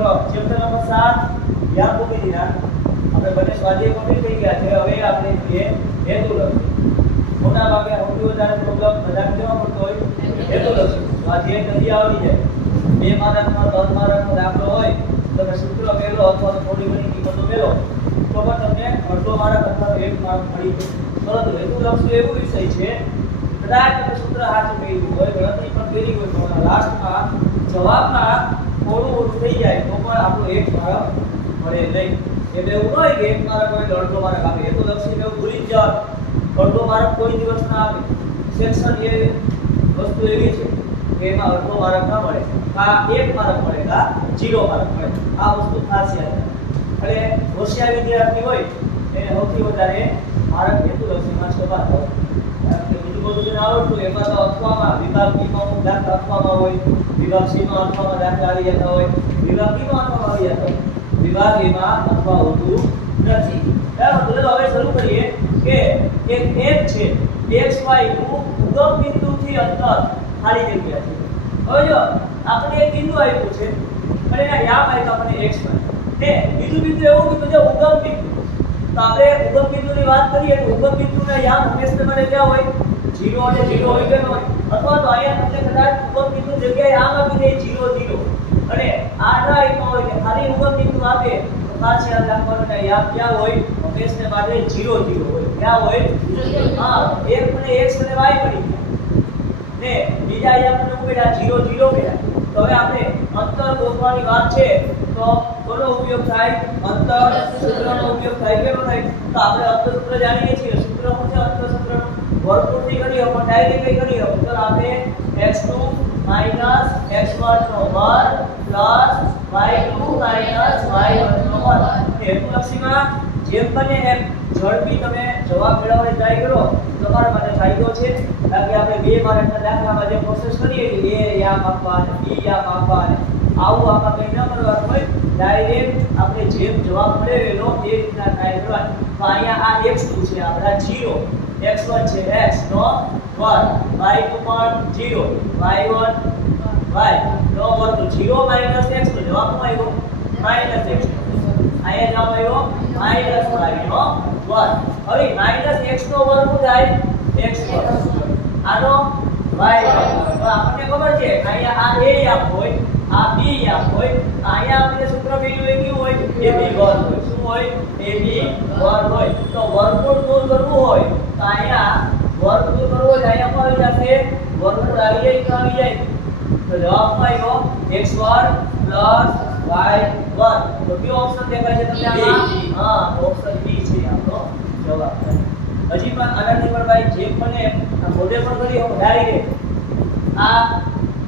ચલો chapter number 7 યાદ મૂકી દીધા આપણે બંને સ્વાધ્યાય કમ્પ્લીટ થઈ ગયા છે હવે આપણે જે હેતુ લખીએ મોટા ભાગે સૌથી વધારે પ્રોબ્લેમ બધા કેવા પડતો હોય હેતુ લખીએ સ્વાધ્યાય કરી આવડી જાય 2 માર્કનો 3 માર્કનો દાખલો હોય તમે સૂત્ર મેળવો અથવા તો થોડી ઘણી કિંમતો મેળવો તો પણ તમને અડધો માર્ક અથવા 1 માર્ક મળી જાય પરંતુ હેતુ લક્ષ એવું વિષય છે કદાચ તમે સૂત્ર સાચું મેળવ્યું હોય ગણતરી પણ કરી હોય પણ લાસ્ટમાં જવાબમાં થોડું ઓછું થઈ જાય તો પણ આપણો 1 માર્ક મળે નહીં એટલે એવું ન હોય કે 1 માર્ક હોય તો અડધો માર્ક આપે હેતુ લક્ષી એવું ભૂલી જ જાવ અડધો માર્ક કોઈ દિવસ ના આપે સેક્શન એ વસ્તુ એવી છે કે એમાં અડધો માર્ક ના મળે આ 1 માર્ક મળે કા 0 માર્ક મળે આ વસ્તુ ખાસ યાદ રાખો એટલે હોશિયાર વિદ્યાર્થી હોય એને સૌથી વધારે માર્ક હેતુ લક્ષીમાં છપાતા હોય બીજું બધું જે આવડતું એમાં તો અથવામાં વિભાગ બીમાં દાખલા અથવામાં હોય વિભાગ સીમાં અથવામાં દાખલા આવી જતા હોય વિભાગ બીમાં અથવામાં આવી જતા હોય વિભાગ એમાં અથવા હોતું નથી બરાબર તો હવે શરૂ કરીએ કે એક છે xy નું ઉગમ બિંદુથી અંતર ખાલી જગ્યા છે હવે જો આપણે એક બિંદુ આપ્યું છે અને એના યામ આપ્યા આપણને xy ને બીજું બિંદુ એવું કીધું છે ઉગમ બિંદુ તો આપણે ઉગમ બિંદુની વાત કરીએ તો ઉગમ બિંદુના યામ હંમેશા માટે ક્યાં હોય 0 અને 0 હોય કે ન હોય અથવા તો અહીંયા તમને કદાચ ઉગમ બિંદુ જગ્યાએ આમ આપી દે 0 0 અને આ ના આપ્યા હોય કે ખાલી ઉગમ બિંદુ આપે તો ખાસ યાદ રાખવાનું કે યામ ક્યાં હોય હંમેશા માટે 0 0 હોય ક્યાં હોય હા એક મને x અને y મળી ગયા ને બીજા યામ મને ઉમેર્યા 0 0 મળ્યા તો હવે આપણે અંતર ગોતવાની વાત છે તો કોનો ઉપયોગ થાય અંતર સૂત્રનો ઉપયોગ થાય કે ન થાય તો આપણે અંતર સૂત્ર જાણીએ છીએ સૂત્ર શું છે અંતર સૂત્રનું વર્ગમૂળથી કરીએ પણ ડાયરેક્ટલી કરીએ તો આપણે x2 - x1 નો વર્ગ y2 - y1 નો વર્ગ હેતુલક્ષીમાં જેમ બને એમ ઝડપી તમે જવાબ મેળવવાની ટ્રાય કરો તમારા માટે ફાયદો છે કારણ કે આપણે 2 માર્કના દાખલામાં જે પ્રોસેસ કરીએ કે a યામ આપવા અને b યામ આપવા અને આવું આમાં કંઈ ન કરવાનું હોય ડાયરેક્ટ આપણે જેમ જવાબ મળેલો એ રીતના ટ્રાય કરવાનો તો અહીંયા આ x2 છે આપણા 0 x1 છે x નો વર્ગ y2 પણ 0 y1 y નો વર્ગ 0 - x નો જવાબ શું આવ્યો -x અહીંયા જવાબ આવ્યો -y નો વર્ગ હવે -x નો વર્ગ શું થાય x વર્ગ આનો y તો આપણને ખબર છે અહીંયા આ a યામ હોય આ b યામ હોય અહીંયા આપણે સૂત્ર મેળવ્યું એ કેવું હોય ab વર્ગ હોય શું હોય ab વર્ગ હોય તો વર્ગમૂળ દૂર કરવું હોય તો અહીંયા વર્ગ દૂર કરવો હોય અહીંયા શું આવી જશે વર્ગમૂળ આવી જાય કે આવી જાય તો જવાબ આવ્યો x વર્ગ y વર્ગ તો કયો ઓપ્શન દેખાય છે તમને આમાં હા ઓપ્શન b છે આપણો જવાબ હજી પણ આનાથી પણ ભાઈ જે બને આ મોડે પણ કરી હું ડાયરેક્ટ આ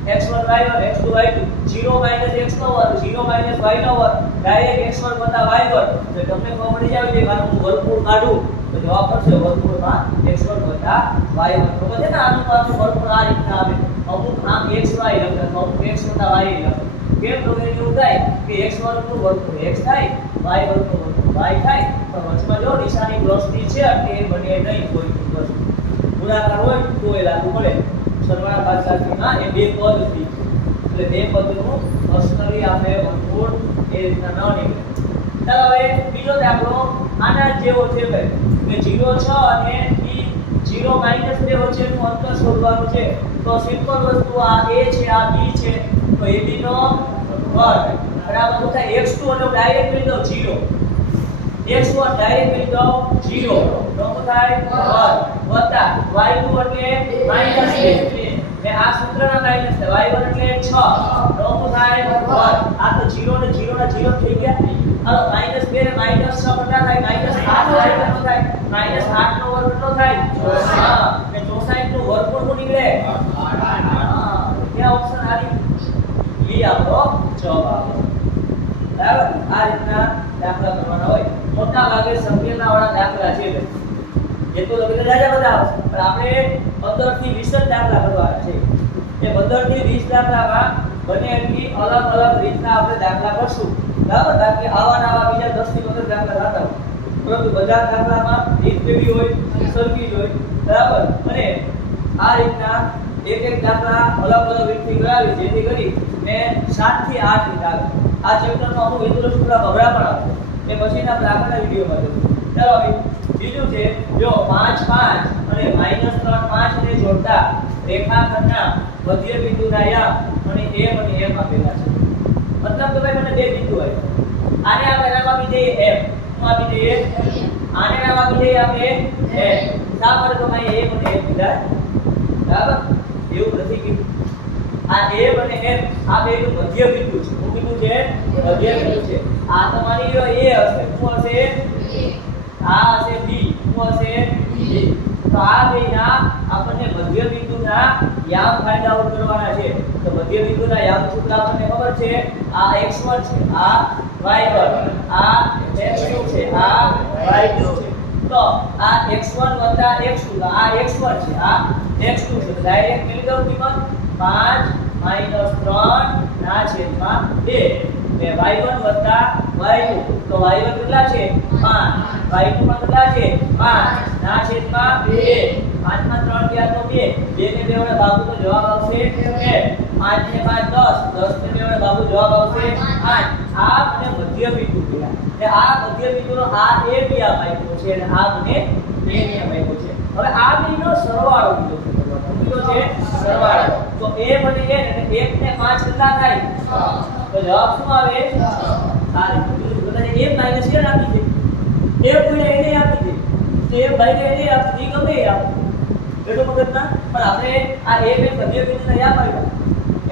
x1 y1 x2 y2 0 - x નો વર્ગ 0 - y નો વર્ગ ડાયરેક્ટ x1 + y વર્ગ તો તમને ખબર પડી જાય કે આનું વર્ગમૂળ કાઢું તો જવાબ પડશે વર્ગમૂળમાં x1 + y1 તો બધે ને આનું પાછું વર્ગમૂળ આ રીતના આવે અમુક આમ xy લખે તો અમુક x + y લખે કેમ તો એવું થાય કે x વર્ગનું વર્ગમૂળ x થાય y વર્ગનું વર્ગમૂળ y થાય તો વચમાં જો નિશાની પ્લસની છે એટલે એ બને નહીં કોઈ વસ્તુ ગુણાકાર હોય તો એ લાગુ પડે સરવાળા બાદબાકીમાં એ બે પદ હતી એટલે બે પદનું અસ્તરી આપણે વર્ગમૂળ એ રીતના ન નીકળે ચાલો હવે બીજો દાખલો આના જેવો છે ભાઈ કે 0 6 અને b 0 - 2 વચ્ચેનું અંતર શોધવાનું છે તો સિમ્પલ વસ્તુ આ a છે આ b છે તો ab નો વર્ગ બરાબર તો થાય x2 એટલે ડાયરેક્ટ કરી દો 0 x1 ડાયરેક્ટ કરી દો 0 તો થાય વર્ગ વત્તા y2 એટલે -2 મે આ સૂત્રના માઈનસ છે y1 એટલે 6 તો થાય વર્ગ આ તો 0 ને 0 ના 0 થઈ ગયા હાલો -2 ને -6 કેટલા થાય -8 y કેટલો થાય -8 નો વર્ગ કેટલો થાય 64 ને 64 નું વર્ગમૂળ શું નીકળે 8 હા ક્યાં ઓપ્શન આવી એ આપણો જવાબ આવે બરાબર આ રીતના દાખલા કરવાના હોય મોટા ભાગે સંખ્યાના વાળા દાખલા છે એ તો લગીને જાજા બધા આવશે પણ આપણે 15 થી 20 દાખલા કરવાના છે એ 15 થી 20 દાખલામાં બને એટલી અલગ અલગ રીતના આપણે દાખલા કરશું બરાબર કારણ કે આવા બીજા 10 થી 15 દાખલા થતા હોય પરંતુ બધા દાખલામાં રીત કેવી હોય સરખી જ હોય બરાબર અને આ રીતના એક દાખલા અલગ અલગ રીતથી કરાવી જેથી કરી ને 7 થી 8 રીત આવે આ ચેપ્ટરનો અમુક હેતુલક્ષ થોડા ગભરા પણ આવશે એ પછીના આપણે આગળના વિડિયોમાં જોઈશું. ચાલો હવે બીજું છે જો 5 5 અને -3 5 ને જોડતા રેખાખંડના મધ્ય બિંદુના યામ અને m અને m આપેલા છે. મતલબ તો ભાઈ મને બે બિંદુ આપ્યા. આને આપણે નામ આપી દઈએ m. શું આપી દઈએ? આને નામ આપી દઈએ આપણે m. શા માટે તો ભાઈ m અને m દીધા? બરાબર? એવું નથી કીધું. આ m અને m આ બેનું મધ્ય બિંદુ છે. શું બિંદુ છે? મધ્ય બિંદુ છે. આ તો માની લો a હશે. શું હશે? આ હશે b. શું હશે? b. તો આ બેના આપણને મધ્ય બિંદુના યામ ફાઇન્ડ આઉટ કરવાના છે. તો મધ્ય બિંદુના યામ સૂત્ર આપણને ખબર છે. આ x1 છે, આ y1, આ x2 છે, આ y2 છે. તો આ x1 + x2 આ x1 છે, આ x2 છે. તો ડાયરેક્ટ કેટલી દઉં કિંમત? 5 - 3 ના છેદમાં 2 ને y1 + y2 તો y1 કેટલા છે? 5 y2 પણ કેટલા છે? 5 ના છેદમાં 2 5 માં 3 ગયા તો 2 2 ને 2 વડે ભાગો તો જવાબ આવશે 2 5 ને 5 10 10 ને 2 વડે ભાગો જવાબ આવશે 8 આ મને મધ્ય બિંદુ કહેવાય. એટલે આ મધ્ય બિંદુનો આ a b આપ્યો છે અને આ મને a આપ્યો છે. હવે આ બેનો સરવાળો કીધો છે. સરવાળો તો a અને n એટલે 1 ને 5 કેટલા થાય? 6 તો જવાબ શું આવે? 6 આ રીતે બધાને a - n આપી દે. a ગુણ્યા n આપી દે. તો a ભાગ્યા n આપી દે ગમે એ આપો. એટલું મગજના પણ આપણે આ a બે મધ્ય બિંદુના યામ આવ્યા.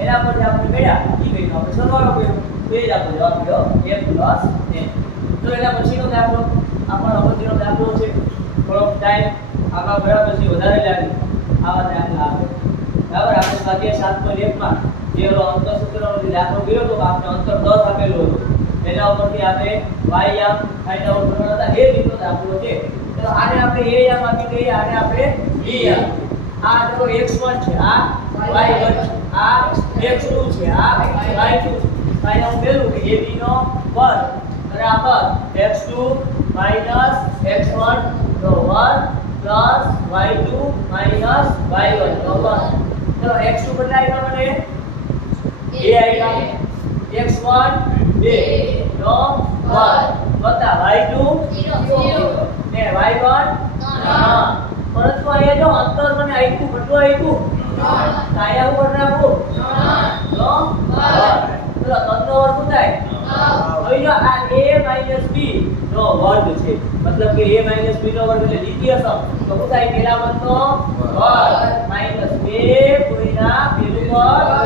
એના પરથી આપણે મેળ્યા ઈ બેનો આપણે સરવાળો કર્યો. તો એ જ આપણો જવાબ મળ્યો m + n. તો એના પછીનો દાખલો આપણો અગત્યનો દાખલો છે. થોડો ટાઈમ આપણા ભણ્યા પછી વધારે લાગે આવા દાખલા આવે. બરાબર? આપણે સ્વાધ્યાય 7.1 માં જે અંતર સૂત્રનો દાખલો કર્યો તો આપણે અંતર 10 આપેલું હતું. એના ઉપરથી આપણે y યામ ફાઇન્ડ આઉટ કરવાના હતા. એ રીતનો દાખલો છે. તો આને આપણે a યામ આપી દઈએ, આને આપણે b યામ. આ જો x1 છે, આ y1 છે, આ x2 છે, આ y2 છે. ફાઇન્ડ આઉટ કર્યું કે ab નો વર્ગ બરાબર x2 - x1 નો વર્ગ પ્લસ y2 - y1 નો વર્ગ. ચલો x2 કેટલા આવ્યા મને? 2 આવ્યા. x1 2 નો વર્ગ વત્તા y2 0 ને y1 3. પરંતુ અહીંયા જો અંતર મને આપ્યું કેટલું આપ્યું? 3. કાયા ઉપર રાખો 3 નો વર્ગ. ચલો 3 નો વર્ગ શું થાય? 9. હવે જો આ a - b નો વર્ગ છે. મતલબ કે a - b નો વર્ગ એટલે દ્વિતીય સમ. તો શું થાય? પહેલા પદનો વર્ગ -2 ગુણ્યા પેલું પદ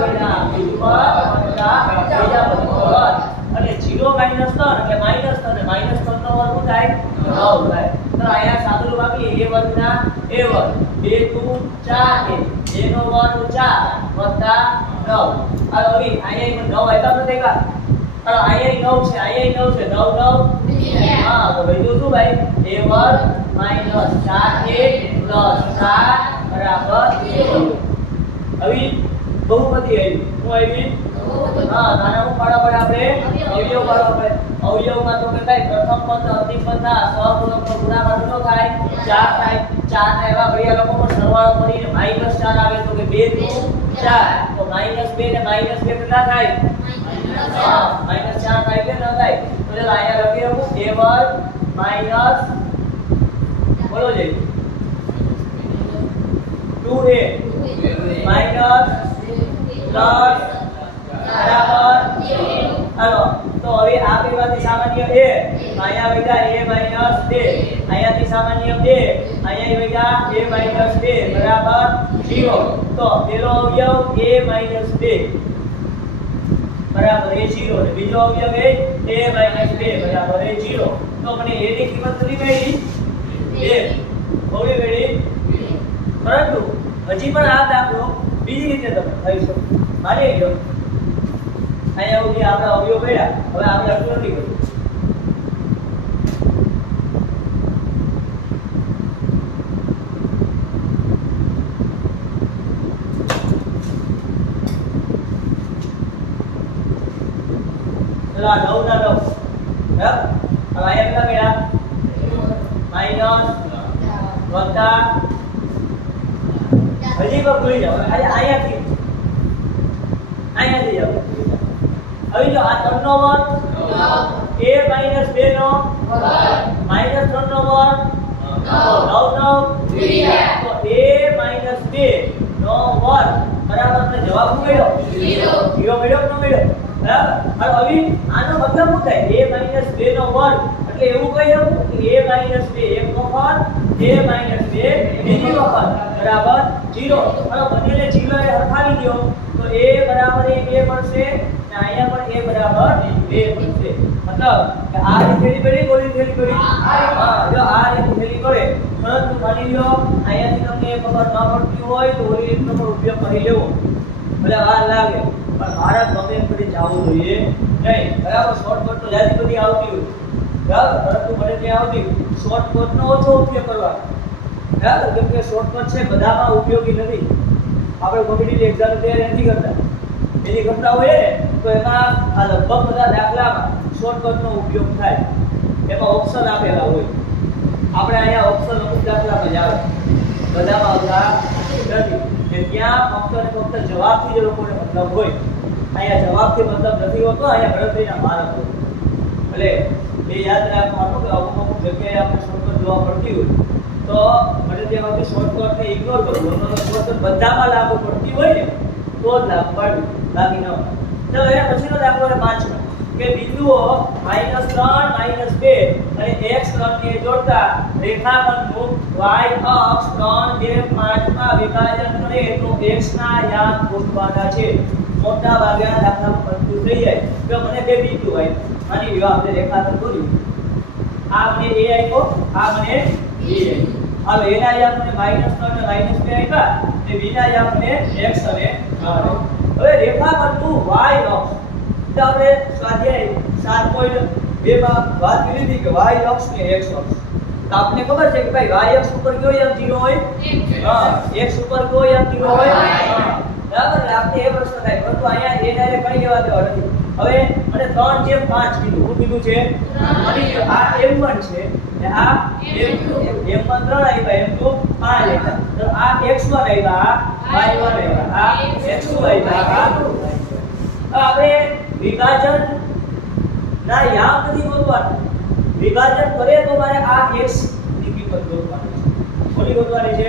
ગુણ્યા બીજું પદ વત્તા બીજા પદનો વર્ગ. અને 0 - 3 એટલે -3 અને -3 નો વર્ગ શું થાય? 9 થાય. તો અહીંયા સાદુરૂપ આપીએ a વર્ગના a વર્ગ 2 * 2 = 4 a નો વર્ગ 4 વત્તા 9. હવે અહીંયા 9 આપ્યા નથી કા? અને અહીંયા 9 છે, અહીંયા 9 છે. 9 9 હા તો ભાઈ શું ભાઈ? a વર્ગ - 4a + 4 બરાબર 0. હવે બહુપદી આવી. શું આવી? હા નાના હું પાડવા પડે આપણે અવયવ પાડવા પડે. અવયવમાં તો કે ભાઈ પ્રથમ પદ અંતિમ પદના સહગુણકનો ગુણાકાર કેટલો થાય? 4 થાય. 4 ના એવા ભૈયા લોકો પણ સરવાળો કરીને -4 આવે તો કે 2 * 4 તો -2 ને -2 કેટલા થાય? હા -4 થાય કે ન થાય? તો ચાલો અહીંયા લખી રાખું a વર્ગ માઈનસ બોલો જઈ 2a માઈનસ પ્લસ બરાબર 0. હાલો તો હવે આ બેમાંથી સામાન્ય a અહીંયા બેટા a - 2 અહીંયાથી સામાન્ય 2 અહીંયા બેટા a - 2 બરાબર 0. તો પેલો અવયવ a - 2 બરાબર એ 0 અને બીજો અવયવ એ a - 2 બરાબર એ 0. તો મને a ની કિંમત કેટલી મળી? 2. હોવી મળી. પરંતુ હજી પણ આ દાખલો બીજી રીતે તમે થઈ શકો. માની લો અહીંયા સુધી આપણે અવયવ મળ્યા. હવે આપણે આટલું નથી કર્યું. ચલો આ 9 ના 9 બરાબર. હવે અહીંયા કેટલા મળ્યા? માઈનસ વત્તા હજી પણ ભૂલી જાઓ. અહીંયાથી જાઓ. હવે જો આ 3 નો વર્ગ a - 2 નો વર્ગ -3 નો વર્ગ 9 તો a - 2 નો વર્ગ બરાબર ને જવાબ શું મળ્યો 0 મળ્યો કે ન મળ્યો બરાબર હવે આનો મતલબ શું થાય a - 2 નો વર્ગ એટલે એવું કહી શકું કે a - 2 એક વખત a - 2 બીજી વખત બરાબર 0 હવે બંનેને 0 એ હરખાવી દો તો a બરાબર એ 2 મળશે અને અહીંયા પણ a બરાબર 2 મળશે મતલબ કે આ રીતે થેલી પડી ગોળી થેલી પડી હા જો આ રીતે થેલી પડે પરંતુ માની લો અહીંયાથી તમને એ ખબર ન પડતી હોય તો ઓલી રીતનો પણ ઉપયોગ કરી લેવો ભલે વાર લાગે પણ મારા ગમે પડી જવું જોઈએ નહીં બરાબર શોર્ટકટ તો જાજી બધી આવતી હોય બરાબર પરંતુ મને ત્યાં આવતી શોર્ટકટનો ઓછો ઉપયોગ કરવાનો બરાબર કેમ કે શોર્ટકટ છે બધામાં ઉપયોગી નથી આપણે કોમ્પિટિટિવ એક્ઝામ તૈયારી નથી કરતા એની કરતા હોય ને તો એમાં આ લગભગ બધા દાખલામાં શોર્ટકટનો ઉપયોગ થાય એમાં ઓપ્શન આપેલા હોય આપણે અહીંયા ઓપ્શન અમુક દાખલામાં જ આવે બધામાં આવતા નથી કે ત્યાં ફક્ત ને ફક્ત જવાબથી જ લોકોને મતલબ હોય અહીંયા જવાબથી મતલબ નથી હોતો અહીંયા ગણતરીના માર્ક હોય એટલે એ યાદ રાખવાનું કે અમુક જગ્યાએ આપણે શોર્ટકટ જોવા પડતી હોય તો મને તે વખતે શોર્ટકટને ઇગ્નોર કરવું શોર્ટકટ બધામાં લાગુ પડતી હોય ને તો જ લાગુ પાડવું બાકી ન ચલો એના પછીનો દાખલો છે 5મો કે બિંદુઓ -3 -2 અને x3 ને જોડતા રેખાખંડનું y અક્ષ 3/5 માં વિભાજન કરે તો x ના યામ ગોઠવવાના છે મોટા ભાગના દાખલામાં બધું થઈ જાય જો મને બે બિંદુ હોય આની વિભાગ આપણે રેખાખંડ દોર્યું આ મને a આપ્યો આ મને b આપ્યો હવે એના યામ મને -3 અને -2 આપ્યા ને b ના યામ મને x અને 3 હવે રેખાખંડનું y અક્ષ તો આપણે સ્વાધ્યાય 7.2 માં વાત કરી હતી કે y અક્ષ ને x અક્ષ તો આપને ખબર છે કે ભાઈ y અક્ષ ઉપર કયો યામ 0 હોય હા x ઉપર કયો યામ 0 હોય બરાબર એટલે આપણે એ પ્રશ્ન થાય પરંતુ અહીંયા એ ડાયરેક્ટ કઈ લેવા દેવા નથી હવે મને 3/5 કીધું શું કીધું છે માની લો આ m1 છે અને આ m2 m1 3 આવ્યા m2 5 આવ્યા તો આ x1 આવ્યા આ y1 આવ્યા આ x2 આવ્યા આ આપણે વિભાજન ના યામ નથી ગોતવાનું વિભાજન કરે તો મારે આ x ની કિંમત ગોતવાની છે કોની ગોતવાની છે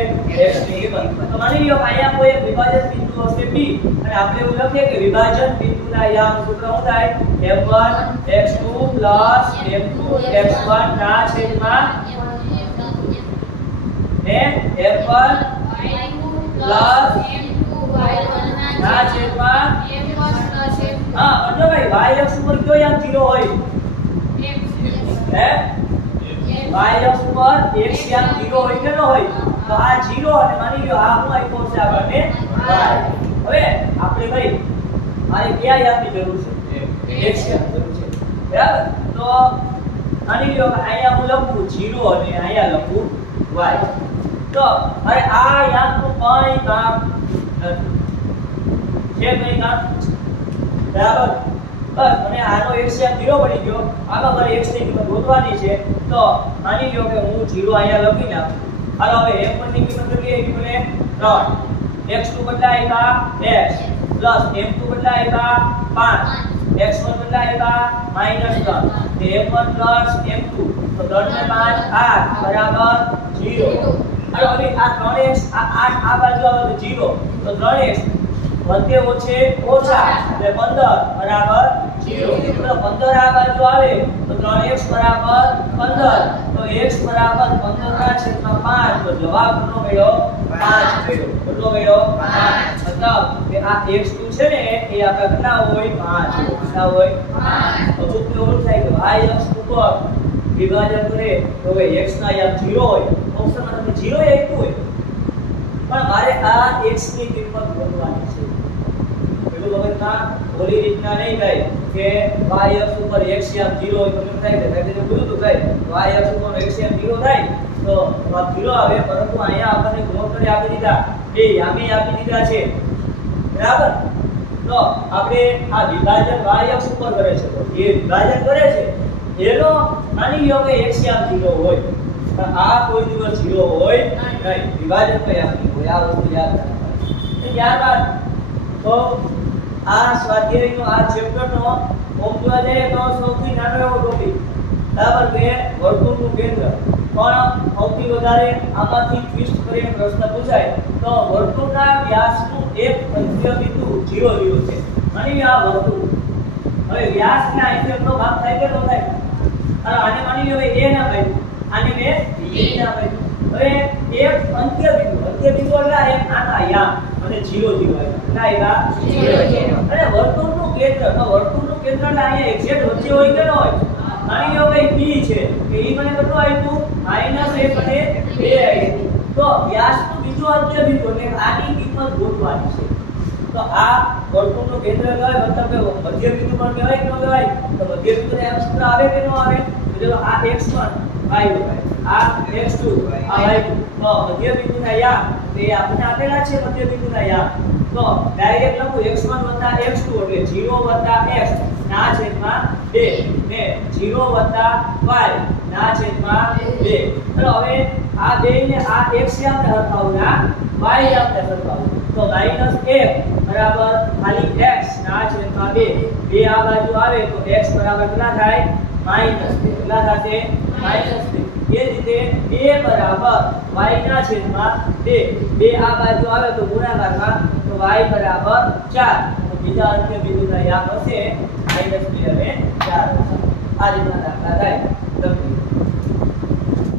x ની કિંમત તો માની લો અહીંયા કોઈ એક વિભાજન બિંદુ હશે b અને આપણે એવું લખીએ કે વિભાજન બિંદુના યામ સૂત્ર શું થાય m1 x2 m2 x1 ના છેદમાં ને m1 m2 y1 ના છેદમાં હા मतलब भाई y अक्ष पर क्यों याम 0 હોય હે y અક્ષ પર x યામ 0 હોય કે ન હોય તો આ 0 અને માની લ્યો આ હું આપ્યો છે આપણને y હવે આપણે ભાઈ મારે કયા યામની જરૂર છે x યામની જરૂર છે બરાબર તો માની લ્યો કે અહીંયા હું લખું 0 અને અહીંયા લખું y તો અરે આ યામનું કંઈ કામ નથી છે કંઈ કામ બરાબર બસ મને આનો x યામ 0 પડી ગયો આમાં મારે x ની કિંમત ગોતવાની છે તો માની લ્યો કે હું 0 અહીંયા લખી નાખું હાલો હવે m1 ની કિંમત કેટલી આવી મને 3 x2 બદલાય x પ્લસ m2 બદલાય 5 x1 બદલાય -3 તો m1 પ્લસ m2 તો 3 ને 5 8 બરાબર 0 હાલો હવે આ 3x આ 8 આ બાજુ આવે તો 0 તો 3x વધે ઓછે ઓછા એટલે 15 બરાબર 0 તો 15 આ બાજુ આવે તો 3x બરાબર 15 તો x બરાબર 15 ના છેદમાં 5 તો જવાબ કેટલો મળ્યો 5 મળ્યો કેટલો મળ્યો 5 મતલબ કે આ x2 છે ને એ આપણા કેટલા હોય 5 કેટલા હોય 5 તો ચૂકને ઓલું થાય કે y અક્ષ ઉપર વિભાજન કરે તો હવે x ના યામ 0 હોય ઓપ્શનમાં તમે 0 આપ્યું હોય પણ મારે આ x ની કિંમત ગોતવાની છે પેલું વખતમાં ઓલી રીતના નહીં થાય કે y અક્ષ ઉપર x યામ 0 હોય તો કેમ થાય કે મેં કીધું તો થાય y અક્ષ ઉપર x યામ 0 થાય તો 0 આવે પરંતુ અહીંયા આપણને ગુણોત્તરે આપી દીધા બે યામે આપી દીધા છે બરાબર તો આપણે આ વિભાજન y અક્ષ ઉપર કરે છે તો એ વિભાજન કરે છે એનો માની લો કે x યામ 0 હોય પણ આ કોઈ દિવસ 0 હોય નહીં વિભાજન તો યામ નહીં હોય આ વસ્તુ યાદ રાખવાની ત્યારબાદ તો આ સ્વાધ્યાયનો આ ચેપ્ટરનો ઓમ જોવા જઈએ તો સૌથી નાનો એવો ટોપિક બરાબર કે વર્તુળનું કેન્દ્ર પણ સૌથી વધારે આમાંથી ટ્વિસ્ટ કરીને પ્રશ્ન પૂછાય તો વર્તુળના વ્યાસનું એક મધ્ય બિંદુ 0 0 છે માની લો આ વર્તુળ હવે વ્યાસના અહીંથી એટલો ભાગ થાય કે ન થાય અને આને માની લો a ના ભાઈ આને મેં b ના ભાઈ હવે એક અંત્ય બિંદુ એટલે એક આના યા અને 0 0 આવ્યા અને વર્તુળનું કેન્દ્ર તો વર્તુળનું કેન્દ્ર એટલે અહીંયા એક્ઝેક્ટ વચ્ચે હોય કે ન હોય માની લો કે b છે કે e મને કેટલું આવ્યું -1 અને 2 આવ્યું તો વ્યાસનું બીજું અંત્ય બિંદુ એટલે આની કિંમત ગોતવાની છે તો આ વર્તુળનું કેન્દ્ર કહેવાય મતલબ કે મધ્ય બિંદુ પણ કહેવાય કે ન કહેવાય તો મધ્ય બિંદુને આ સૂત્ર આવે કે ન આવે તો ચલો આ x1 y1 આ x2 આ y2 તો મધ્ય બિંદુના યા તે આપણે આપેલા છે મધ્ય બિંદુના યા તો ડાયરેક્ટ લખું x1 x2 એટલે 0 x ના છેદમાં 2 ને 0 y ના છેદમાં 2 ચલો હવે આ 2 ને આ x ને આપણે હરખાવના y આપણે હરખાવું તો -1 બરાબર ખાલી x ના છેદમાં 2 2 આ બાજુ આવે તો x બરાબર કેટલા થાય -2 કેટલા થશે -2 એ રીતે 2 બરાબર y ના છેદમાં 2 2 આ બાજુ આવે તો ગુણાકારમાં તો y બરાબર 4 તો બીજા અંત્ય બિંદુના યામ હશે -2 અને 4 આ રીતના દાખલા થાય.